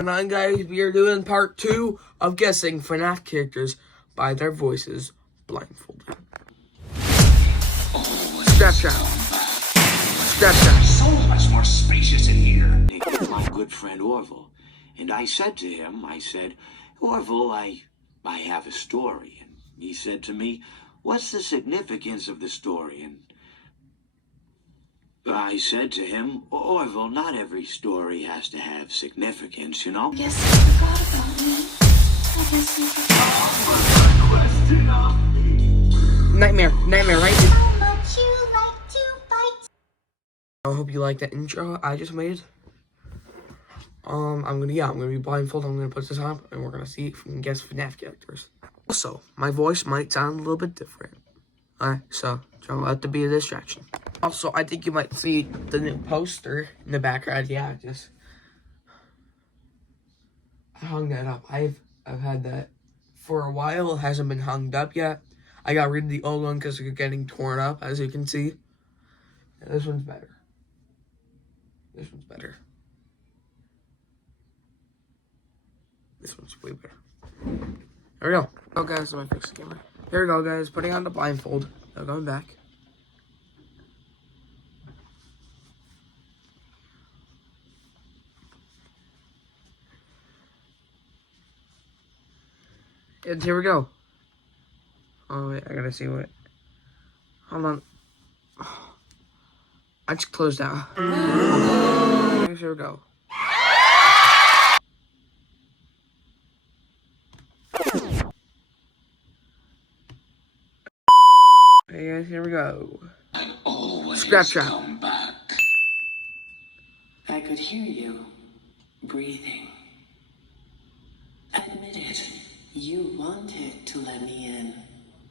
Tonight, guys, we are doing part 2 of guessing FNAF characters by their voices blindfolded. Scrapshot. So much more spacious in here. My good friend Orville. And I said to him, Orville, I have a story. And he said to me, what's the significance of the story? And I said to him, Orville, not every story has to have significance, you know? I guess you forgot about me. I guess you forgot. Nightmare, right? How much you like to fight. I hope you like that intro I just made. I'm gonna be blindfolded. I'm gonna put this on, and we're gonna see if we can guess FNAF characters. Also, my voice might sound a little bit different. Alright, so don't let it be a distraction. Also, I think you might see the new poster in the background. Yeah, I hung that up. I've had that for a while. It hasn't been hung up yet. I got rid of the old one because it's getting torn up, as you can see. And this one's better. This one's better. This one's way better. There we go. Oh, guys, let me fix the camera. Here we go, guys. Putting on the blindfold. Now going back. And here we go. Oh, wait. I gotta see what. Hold on. I just closed out. Here we go. Hey guys, here we go. Scrapshot. I could hear you breathing. Admit it, you wanted to let me in.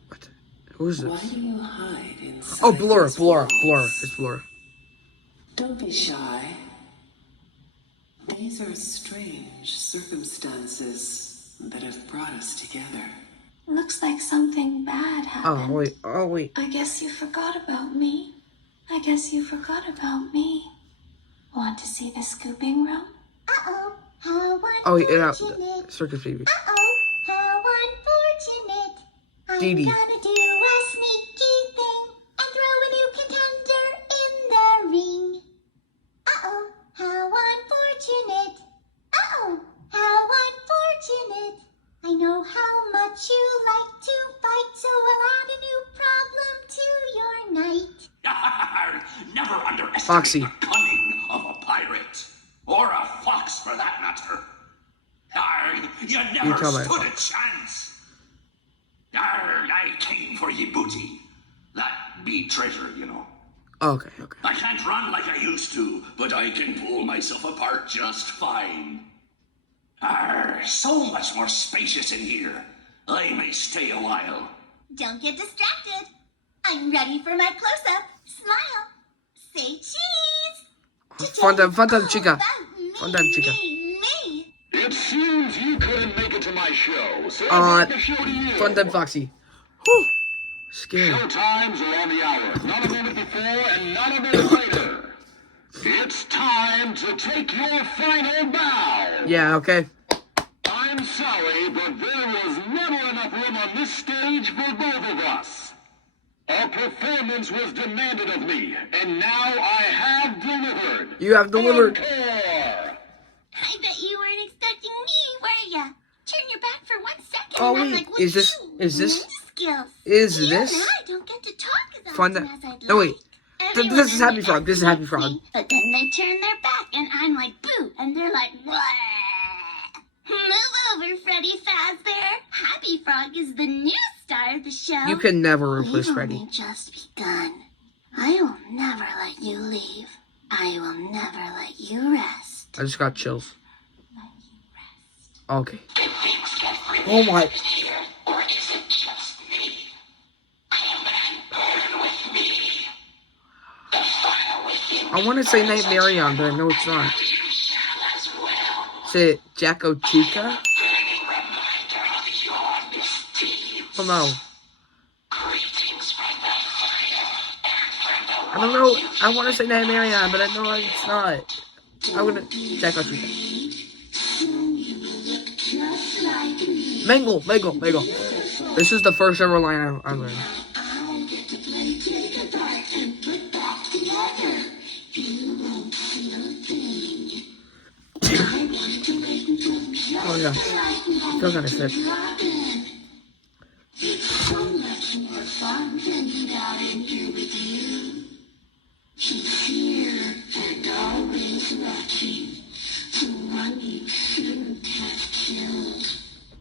What? Who is this? Why do you hide inside? Oh, Blur. these walls? It's Blur. Don't be shy. These are strange circumstances that have brought us together. Looks like something bad happened. Oh, wait. I guess you forgot about me. I guess you forgot about me. Want to see the scooping room? Uh-oh, how unfortunate. Oh, yeah, Circus Baby. Uh-oh, how unfortunate. Dee Dee. I'm gonna do a sneaky thing and throw a new contender in the ring. Uh-oh, how unfortunate. Uh-oh, how unfortunate. I know how much you like to fight, so I'll add a new problem to your night. Never underestimate Foxy. the cunning of a pirate. Or a fox, for that matter. You never tell my stood a fox. chance. I came for ye booty. That be treasure, you know. Okay. I can't run like I used to, but I can pull myself apart just fine. So much more spacious in here. I may stay a while. Don't get distracted. I'm ready for my close-up. Smile. Say cheese. Fun chica. Me. It seems you couldn't make it to my show, so I brought the show to you. Fun Foxy. Whew. Scary. Show times are on the hour. Not a minute before and not a minute later. It's time to take your final bow. Yeah, okay. I'm sorry, but there was never enough room on this stage for both of us. A performance was demanded of me, and now I have delivered. You have delivered. Encore! I bet you weren't expecting me, were ya? Turn your back for 1 second. Oh, and I'm wait. like, Is this skills. You and I don't get to talk as Fun often as I'd No, wait. like. This is Happy Frog. This is Happy Frog. But then they turn their back, and I'm like, boo, and they're like, what? Move over, Freddy Fazbear. Happy Frog is the new star of the show. You can never replace We've Freddy. only just begun. I will never let you leave. I will never let you rest. I just got chills. Let you rest. Okay. Things get really Oh my. here, or is it just me? I'm born with me. The final within I want to say Nightmare on, but I know it's not. you shall as well. Is it Jacko Chica? Burning reminder of your misdeeds. Oh no. Greetings from the final and from the I don't know. I want to say Nightmare on, but I know it's not. I'm gonna check out Chica. Mangle, mangle, mangle. This is the first ever line I learned. Oh yeah, still gonna sit.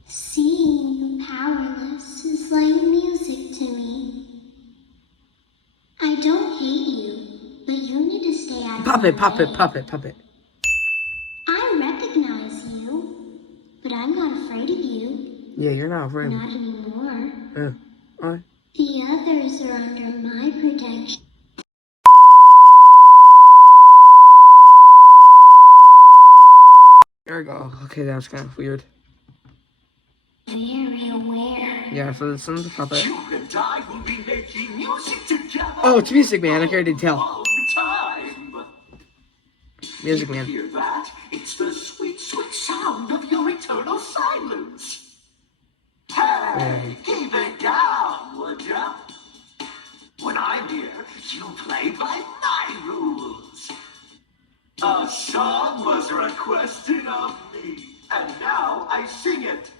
Seeing you powerless is like music to me. I don't hate you, but you need to stay out of my Puppet, way. puppet, puppet, puppet. I recognize you, but I'm not afraid of you. Yeah, you're not afraid. Not anymore. Yeah. Alright. The others are under my protection. There we go. Okay, that was kind of weird. Very aware. Yeah, so this one's a puppet. You and I will be making music together Oh, it's Music Man. I can't even tell. all the time. Music You Man. hear that? It's the sweet, sweet sound of your eternal silence. Hey, keep it down, would ya? When I'm here, you play by my rules. A song was requested of me, and now I sing it.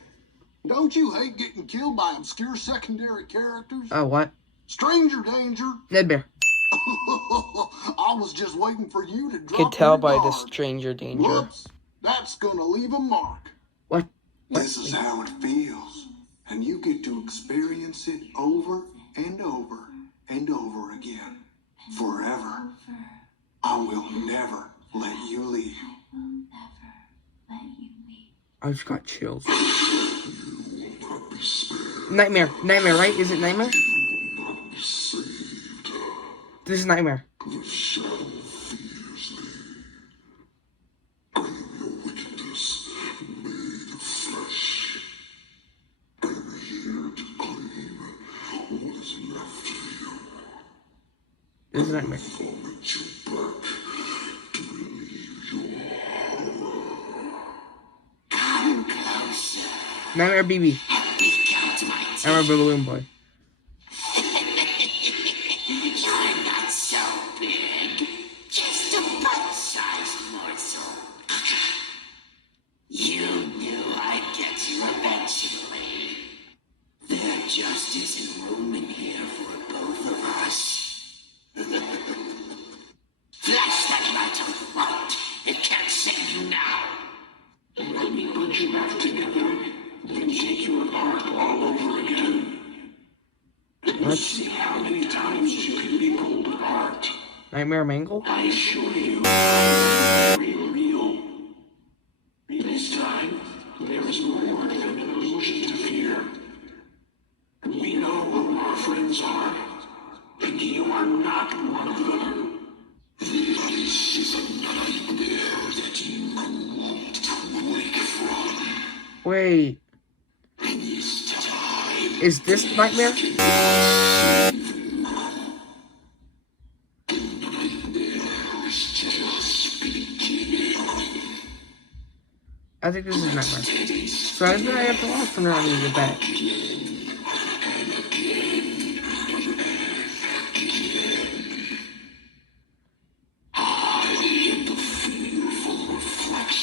Don't you hate getting killed by obscure secondary characters? Oh, what? Stranger danger. Ned Bear. I was just waiting for you to drop Could tell your by the guard. stranger danger. Whoops. That's gonna leave a mark. What? This is how it feels. And you get to experience it over and over and over again. Forever. I will never let you leave. I just got chills. Nightmare. Nightmare, right? Is it Nightmare? This is Nightmare. This is Nightmare. Nightmare BB. Nightmare Balloon Boy. I'm not so big, just a bite-sized morsel. You knew I'd get you eventually. There just isn't room in here for both of us. Flash that light of light. It can't save you now. Let me put you back together, then take you apart all over again. Let's see how many times you can be pulled apart. Nightmare Mangle? I assure you, real. This time, there is more than an illusion to fear. We know who our friends are, and you are not one of them. This is a nightmare that you won't wake from. Wait. This time, Is this Nightmare? I think this is Nightmare. So I think I have to watch from now to get back.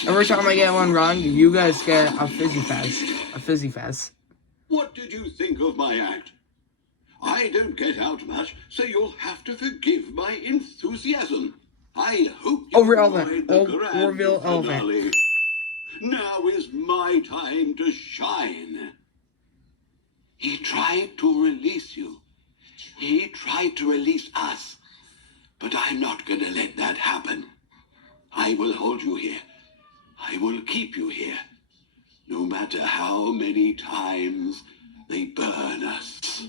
Every time I get one wrong, you guys get a fizzy fizz. A fizzy fizz. What did you think of my act? I don't get out much, so you'll have to forgive my enthusiasm. I hope you Over enjoyed elephant. the Over grand Orville finale. elephant. Now is my time to shine. He tried to release you. He tried to release us. But I'm not gonna let that happen. I will hold you here. I will keep you here. No matter how many times they burn us.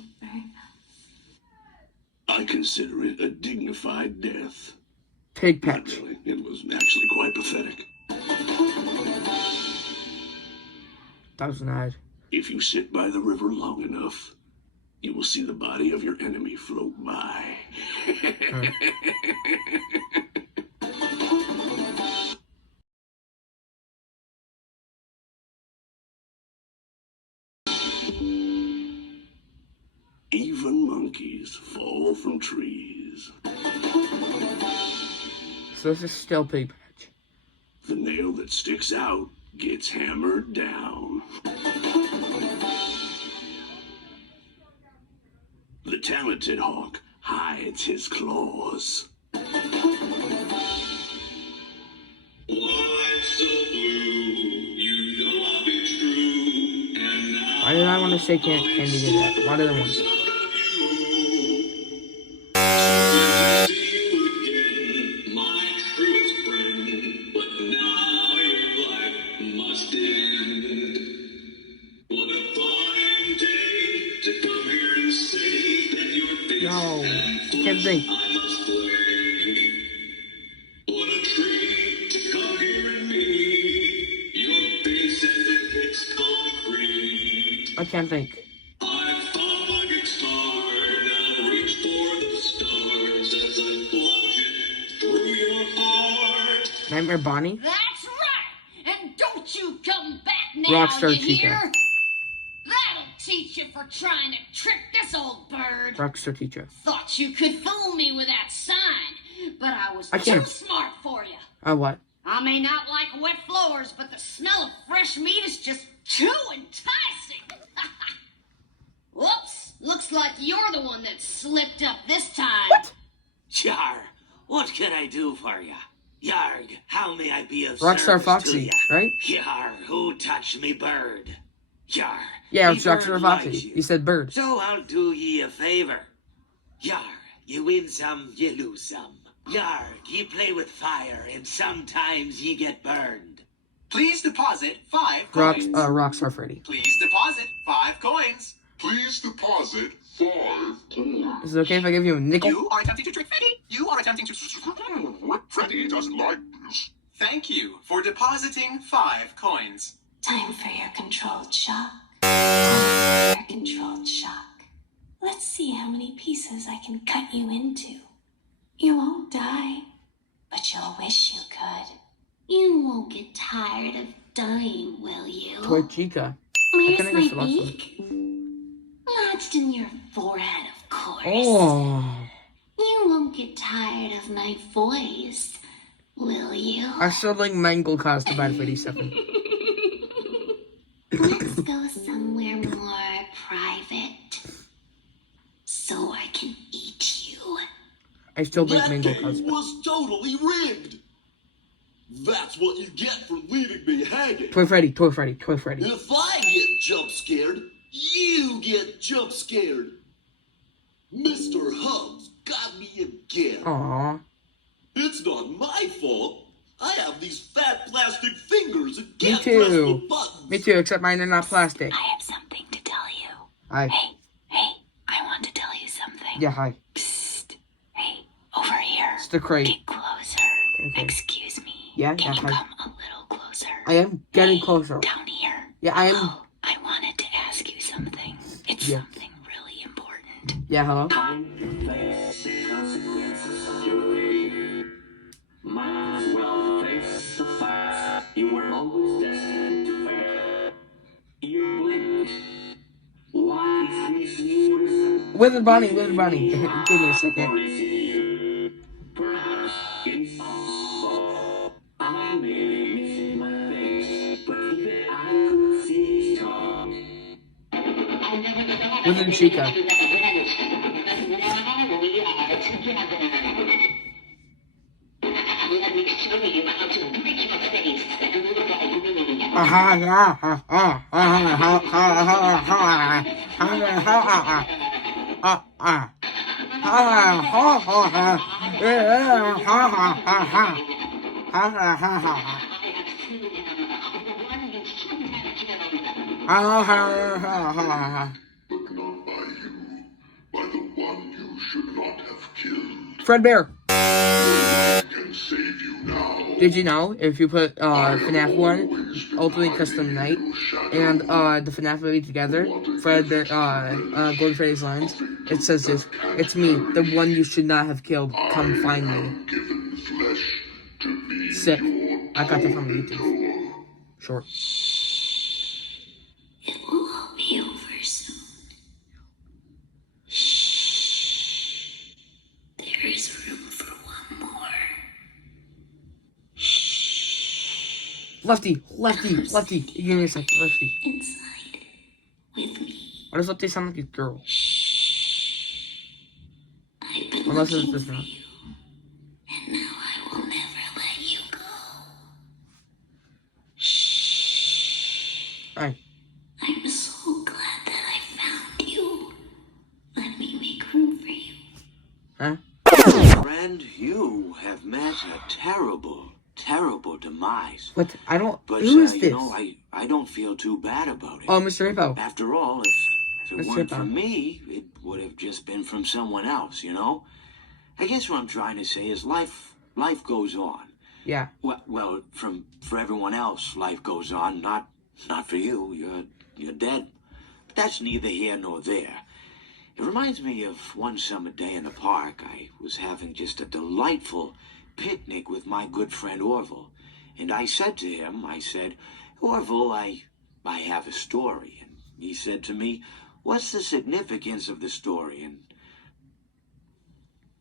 I consider it a dignified death. Pig Not patch. really. It was actually quite pathetic. That was nice. If you sit by the river long enough, you will see the body of your enemy float by. Even monkeys fall from trees. So this is still pretty patch. The nail that sticks out gets hammered down. The talented hawk hides his claws. Why did I want to say Candy did that? Why did I want to? No, I can't think. I can't think. Nightmare Bonnie? That's right! And don't you come back now, Rockstar you Chica. hear? That'll teach you for trying to trick this old bird. Rockstar teacher. Thought you could fool me with that sign, but I was I too can't. smart for you. What? I may not like wet floors, but the smell of fresh meat is just too enticing. Whoops, looks like you're the one that slipped up this time. What? Yar, what can I do for ya? Yarg, how may I be of Rockstar service Foxy, to ya? right? Yar, who touched me bird? Yar, Yeah, me it's Rockstar bird Foxy. likes you. You said bird. So I'll do ye a favor. Yar, you win some, you lose some. Yarg, ye play with fire, and sometimes ye get burned. Please deposit 5 coins. Rockstar Freddy. Please deposit 5 coins. Please deposit 5. Is it okay if I give you a nickel? You are attempting to trick Freddy. You are attempting to... Freddy doesn't like this. Thank you for depositing 5 coins. Time for your controlled shock. Time for your controlled shock. Let's see how many pieces I can cut you into. You won't die, but you'll wish you could. You won't get tired of dying, will you? Toy Chica. Where's I my guess lots of- beak? Lodged in your forehead, of course. Oh. You won't get tired of my voice, will you? I still like Mangle Costume out of 87. Let's go somewhere more private, so I can eat you. I still like That Mangle game Costume. was totally rigged. That's what you get for leaving me hanging. Toy Freddy, Toy Freddy, Toy Freddy. If I get jump scared, you get jump scared. Mr. Hugs got me again. Aww. It's not my fault. I have these fat plastic fingers and Me can't press the too. buttons. Me too, except mine are not plastic. I have something to tell you. Hi. Hey, I want to tell you something. Yeah, hi. Psst. Hey, over here. It's the crate. Get closer. Okay. Excuse me. Yeah, Can you hi. come a little closer? I am getting Hey, closer. Down here. Yeah, I am. Oh, I wanted to ask you something. It's Yeah. something really important. Yeah, hello? Might as well face the facts. You were always destined to fail. You blinked. Why is this Withered Bonnie, Withered Bonnie. Give me a second. Perhaps in some I may miss my face, but even I could see Tom. Withered Chica. Now we are together. Let me show you how to break your face and look like me. But not by you. By the one you should not have killed. Fred Bear. I can save you now. Did you know if you put FNAF 1, Ultimate Custom Night, and the FNAF movie together, Fred Bear, Golden Freddy's lines, it says this: "It's me, the one you should not have killed. Come find me." Given flesh to be Sick. your I got that from YouTube. tower. Sure. It will all be over soon. Shh. Lefty. Give me a second, Lefty. Inside with me. Why does Lefty sound like a girl? I've been Unless looking it's for not. you, and now I will never let you go. Alright. I'm so glad that I found you. Let me make room for you. Huh? Friend, you have met a terrible, terrible demise. What? I don't. But, Who is this? you know, I don't feel too bad about it. Oh, Mr. Hippo. After all, if it Mr. weren't Hippo. from me, it would have just been from someone else, you know? I guess what I'm trying to say is life goes on. Yeah. Well, for everyone else, life goes on. Not for you. You're dead. But that's neither here nor there. It reminds me of one summer day in the park. I was having just a delightful picnic with my good friend Orville. And I said to him, Orville, I have a story. And he said to me, what's the significance of the story? And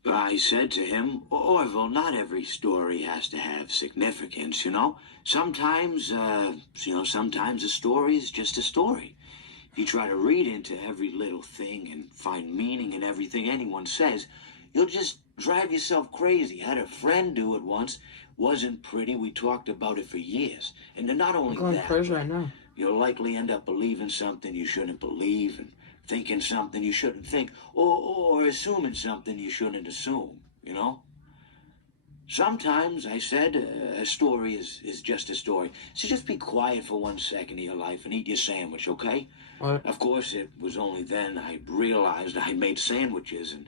I said to him, Orville, not every story has to have significance, you know? Sometimes a story is just a story. If you try to read into every little thing and find meaning in everything anyone says, you'll just drive yourself crazy. I had a friend do it once. Wasn't pretty. We talked about it for years. And then not only I'm going that, crazy right now. you'll likely end up believing something you shouldn't believe and thinking something you shouldn't think, or assuming something you shouldn't assume, you know? Sometimes, I said, a story is just a story. So just be quiet for 1 second of your life and eat your sandwich, okay? What? Of course, it was only then I realized I made sandwiches, and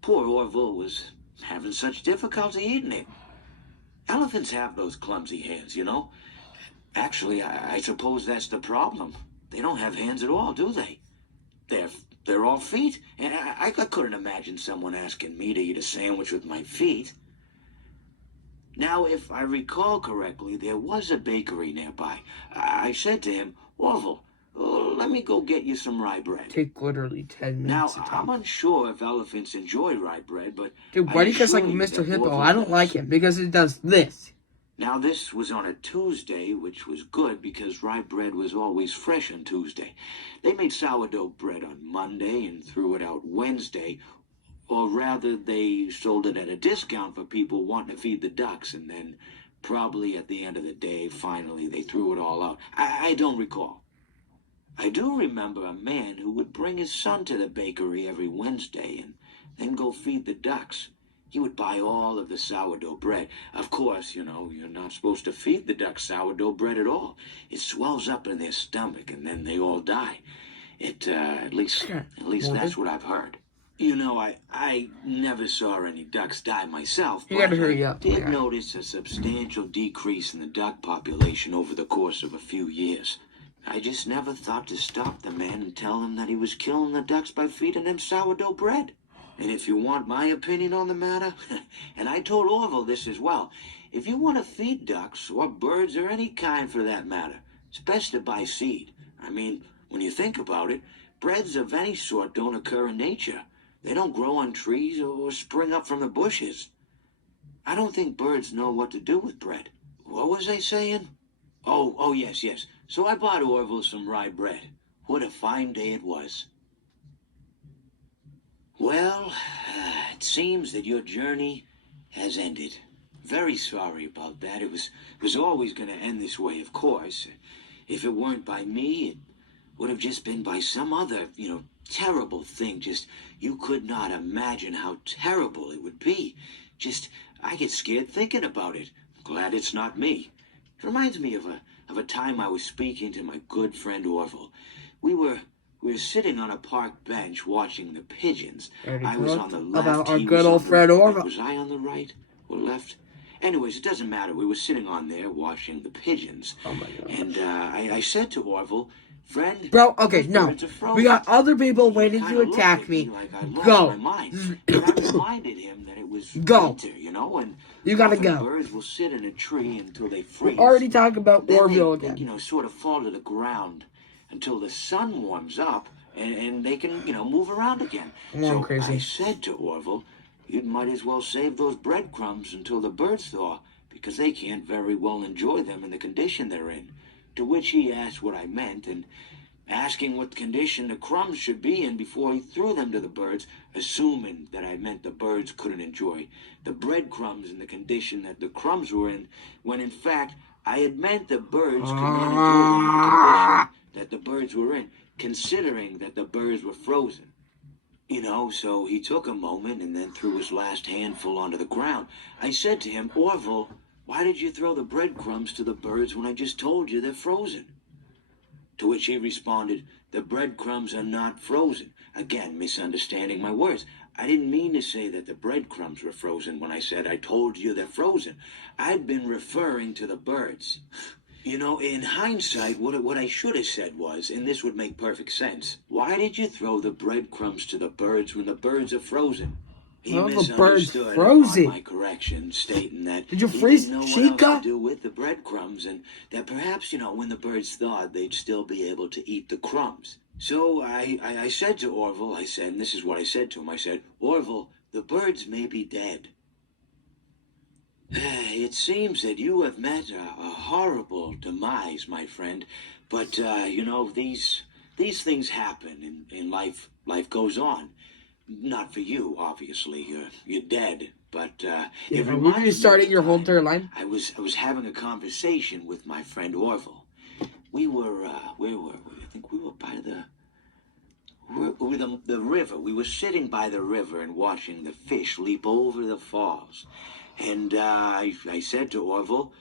poor Orville was having such difficulty eating it. Elephants have those clumsy hands, you know? Actually, I suppose that's the problem. They don't have hands at all, do they? They're all feet, and I couldn't imagine someone asking me to eat a sandwich with my feet. Now, if I recall correctly, there was a bakery nearby. I said to him, Orville, let me go get you some rye bread. Take literally 10 Now, minutes to talk. I'm unsure if elephants enjoy rye bread, but Dude, why do you guys like assure you Mr. that Hippo? Orville I don't does. like him because it does this. Now, this was on a Tuesday, which was good because rye bread was always fresh on Tuesday. They made sourdough bread on Monday and threw it out Wednesday, or rather, they sold it at a discount for people wanting to feed the ducks, and then probably at the end of the day, finally, they threw it all out. I don't recall. I do remember a man who would bring his son to the bakery every Wednesday and then go feed the ducks. He would buy all of the sourdough bread. Of course, you know, you're not supposed to feed the ducks sourdough bread at all. It swells up in their stomach and then they all die. At least that's what I've heard. You know, I never saw any ducks die myself, You but gotta hurry up. I did notice a substantial decrease in the duck population over the course of a few years. I just never thought to stop the man and tell him that he was killing the ducks by feeding them sourdough bread. And if you want my opinion on the matter, and I told Orville this as well, if you want to feed ducks, or birds, or any kind for that matter, it's best to buy seed. I mean, when you think about it, breads of any sort don't occur in nature. They don't grow on trees or spring up from the bushes. I don't think birds know what to do with bread. What was I saying? Oh, yes. So I bought Orville some rye bread. What a fine day it was. Well, it seems that your journey has ended. Very sorry about that. It was always going to end this way, of course. If it weren't by me, it would have just been by some other, terrible thing. Just, you could not imagine how terrible it would be. Just, I get scared thinking about it. Glad it's not me. It reminds me of a time I was speaking to my good friend Orville. We were sitting on a park bench watching the pigeons. I was on the left. About our he good was old on friend the, Orville. Was I on the right or left? Anyways, it doesn't matter. We were sitting on there watching the pigeons. Oh my God. And I said to Orville, friend. Bro, okay, those no. birds are frozen." We got other people He waiting kinda to looked attack at me. like I lost Go. my mind. But I reminded him that it was Go. winter, and You gotta often go. birds will sit in a tree until they We're freeze. already talking about Then Orville they, again. sort of fall to the ground until the sun warms up and they can, move around again. I'm going So crazy. I said to Orville, you might as well save those breadcrumbs until the birds thaw, because they can't very well enjoy them in the condition they're in. To which he asked what I meant, and asking what condition the crumbs should be in before he threw them to the birds, assuming that I meant the birds couldn't enjoy the breadcrumbs in the condition that the crumbs were in, when in fact I had meant the birds could not enjoy them in the condition that the birds were in, considering that the birds were frozen. You know, so he took a moment and then threw his last handful onto the ground. I said to him, Orville, why did you throw the breadcrumbs to the birds when I just told you they're frozen? To which he responded, the breadcrumbs are not frozen. Again, misunderstanding my words. I didn't mean to say that the breadcrumbs were frozen when I said I told you they're frozen. I'd been referring to the birds. You know, in hindsight, what I should have said was, and this would make perfect sense, why did you throw the breadcrumbs to the birds when the birds are frozen? He misunderstood on my correction, stating that Did you he freeze didn't know Chica? what else to do with the breadcrumbs, and that perhaps, you know, when the birds thawed, they'd still be able to eat the crumbs. So I said to Orville, I said, and this is what I said to him, I said, Orville, the birds may be dead. It seems that you have met a horrible demise, my friend. But, you know, these things happen in life. Life goes on. Not for you, obviously. You're dead. But it reminds me starting of your the whole time entire line? I was having a conversation with my friend Orville. We were, where were we? I think we were by the river. We were sitting by the river and watching the fish leap over the falls. And I said to Orville,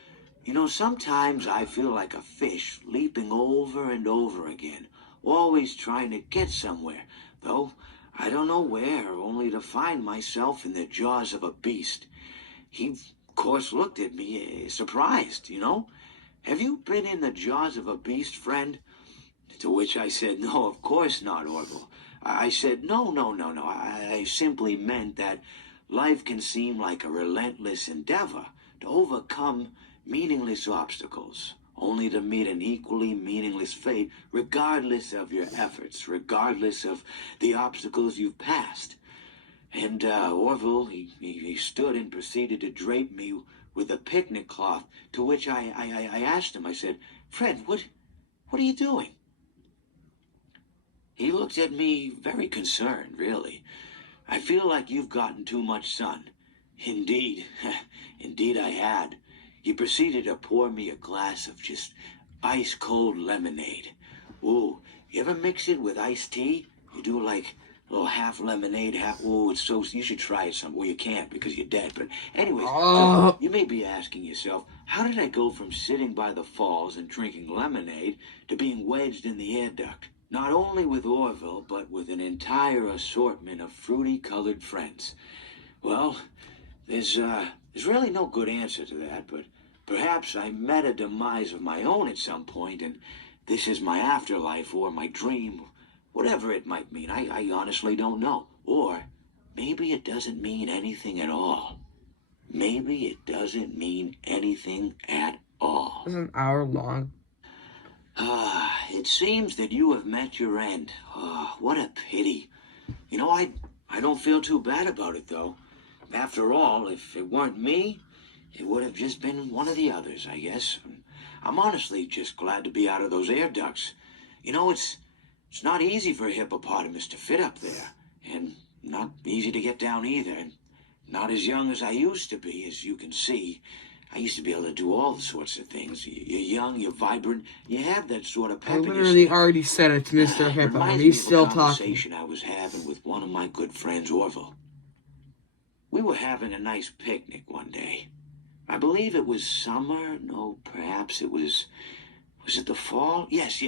you know, sometimes I feel like a fish leaping over and over again, always trying to get somewhere, though I don't know where, only to find myself in the jaws of a beast. He, of course, looked at me, surprised, you know. Have you been in the jaws of a beast, friend? To which I said, no, of course not, Orville. I said, no. I simply meant that life can seem like a relentless endeavor to overcome meaningless obstacles, only to meet an equally meaningless fate, regardless of your efforts, regardless of the obstacles you've passed. And Orville, he stood and proceeded to drape me with a picnic cloth, to which I asked him, I said, Fred, what are you doing? He looked at me very concerned, really. I feel like you've gotten too much sun. Indeed, indeed I had. He proceeded to pour me a glass of just ice-cold lemonade. Ooh, you ever mix it with iced tea? You do like a little half lemonade, half... Ooh, it's so... You should try it some... Well, you can't because you're dead. But anyways, so you may be asking yourself, how did I go from sitting by the falls and drinking lemonade to being wedged in the air duct? Not only with Orville, but with an entire assortment of fruity-colored friends. Well, there's really no good answer to that, but perhaps I met a demise of my own at some point, and this is my afterlife or my dream, whatever it might mean. I honestly don't know. Or maybe it doesn't mean anything at all. Maybe it doesn't mean anything at all. It's an hour long. It seems that you have met your end. Oh, what a pity. You know, I don't feel too bad about it, though. After all, if it weren't me, it would have just been one of the others, I guess. I'm honestly just glad to be out of those air ducts. You know, it's not easy for a hippopotamus to fit up there, and not easy to get down either. And not as young as I used to be, as you can see. I used to be able to do all sorts of things. You're young, you're vibrant, you have that sort of I pep in your literally step. already said it to Mr. Hippo, and Reminds he's me of still a talking. conversation I was having with one of my good friends, Orville. We were having a nice picnic one day. I believe it was summer. No, perhaps it was... Was it the fall? Yes.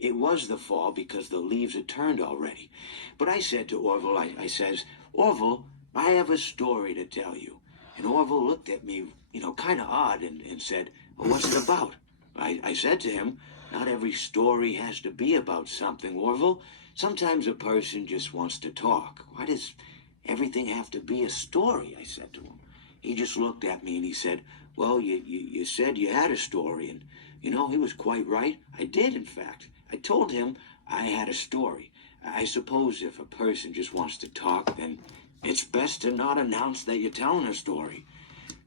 It was the fall because the leaves had turned already. But I said to Orville, I says, Orville, I have a story to tell you. And Orville looked at me, you know, kind of odd and said, well, what's it about? I said to him, not every story has to be about something, Orville. Sometimes a person just wants to talk. Why does everything have to be a story? I said to him. He just looked at me and he said, well, you said you had a story. And, you know, he was quite right. I did, in fact. I told him I had a story. I suppose if a person just wants to talk, then it's best to not announce that you're telling a story.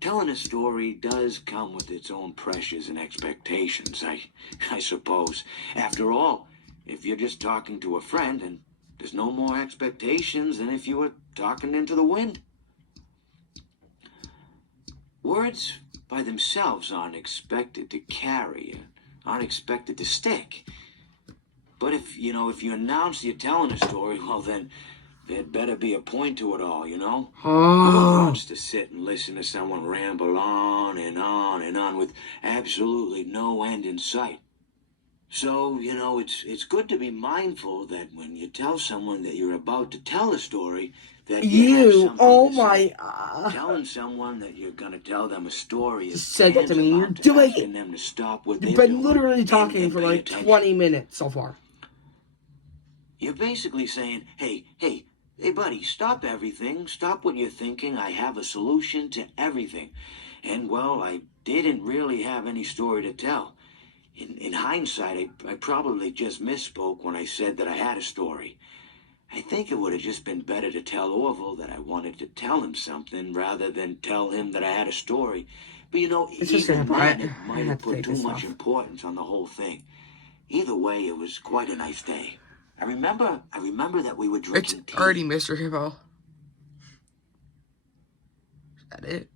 telling a story does come with its own pressures and expectations, I suppose. After all, if you're just talking to a friend, and there's no more expectations than if you were talking into the wind. Words by themselves aren't expected to carry, aren't expected to stick. But if you announce you're telling a story, well then, there'd better be a point to it all, you know? Who wants to sit and listen to someone ramble on and on and on with absolutely no end in sight? So, it's good to be mindful that when you tell someone that you're about to tell a story, that you have something oh to my, say. Telling someone that you're gonna tell them a story is said that to me. You're doing it. them to stop what You've they're been doing literally talking and for pay like attention. 20 minutes so far. You're basically saying, hey, buddy, stop everything. Stop what you're thinking. I have a solution to everything. And, well, I didn't really have any story to tell. In hindsight, I probably just misspoke when I said that I had a story. I think it would have just been better to tell Orville that I wanted to tell him something rather than tell him that I had a story. But, It's just even gonna then, it might have put too much importance on the whole thing. Either way, it was quite a nice day. I remember that we were drinking tea. It's already Mr. Hippo. Is that it?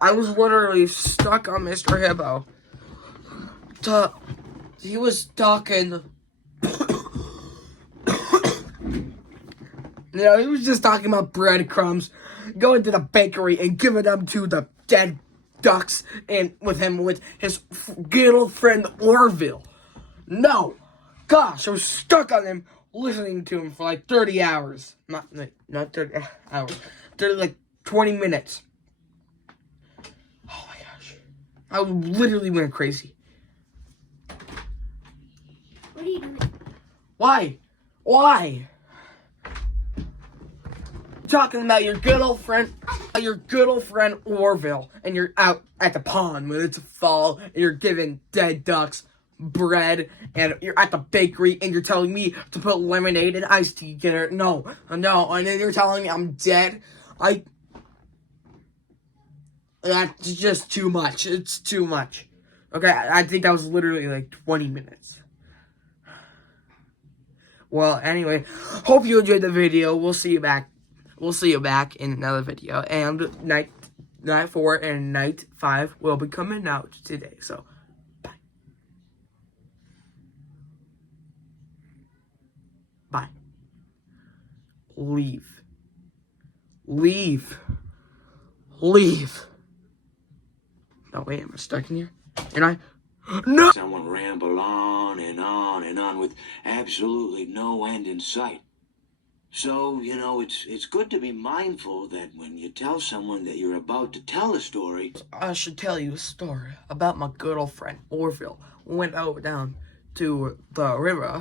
I was literally stuck on Mr. Hippo. He was talking. He was just talking about breadcrumbs, going to the bakery and giving them to the dead ducks, and with his good old friend Orville. No, gosh, I was stuck on him, listening to him for like 30 hours. Not 30 hours. 20 minutes. Oh my gosh. I literally went crazy. What are you doing? Why? Talking about your good old friend Orville, and you're out at the pond when it's fall, and you're giving dead ducks bread, and you're at the bakery, and you're telling me to put lemonade and iced tea together. No, and then you're telling me I'm dead. That's just too much. It's too much. Okay, I think that was literally like 20 minutes. Well, anyway, hope you enjoyed the video. We'll see you back in another video. And night 4 and night 5 will be coming out today. So, bye. Bye. Leave. No, wait, am I stuck in here? And I... No! Someone ramble on and on and on with absolutely no end in sight. So, it's good to be mindful that when you tell someone that you're about to tell a story... I should tell you a story about my good old friend Orville. We went over down to the river.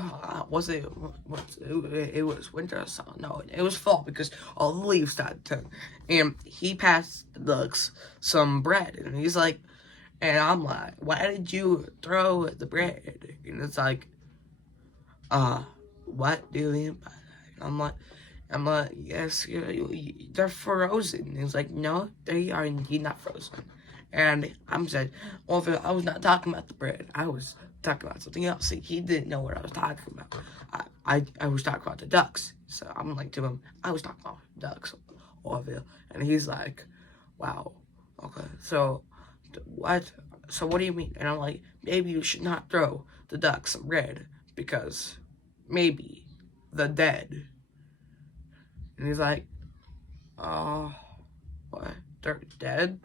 It was winter, so no, it was fall because all the leaves started turning. And he passed the ducks some bread, and he's like, and I'm like, why did you throw the bread? And it's like, what do you mean by that? And I'm like, yes, they're frozen. And he's like, no, they are indeed not frozen. And I'm said, well, I was not talking about the bread. I was talking about something else. See, he didn't know what I was talking about. I was talking about the ducks. So I'm like to him, I was talking about ducks, Orville. And he's like, wow, okay, so what? So what do you mean? And I'm like, maybe you should not throw the ducks some bread because maybe the dead. And he's like, what? They're dead?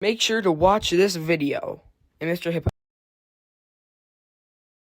Make sure to watch this video. And Mr. Hippo.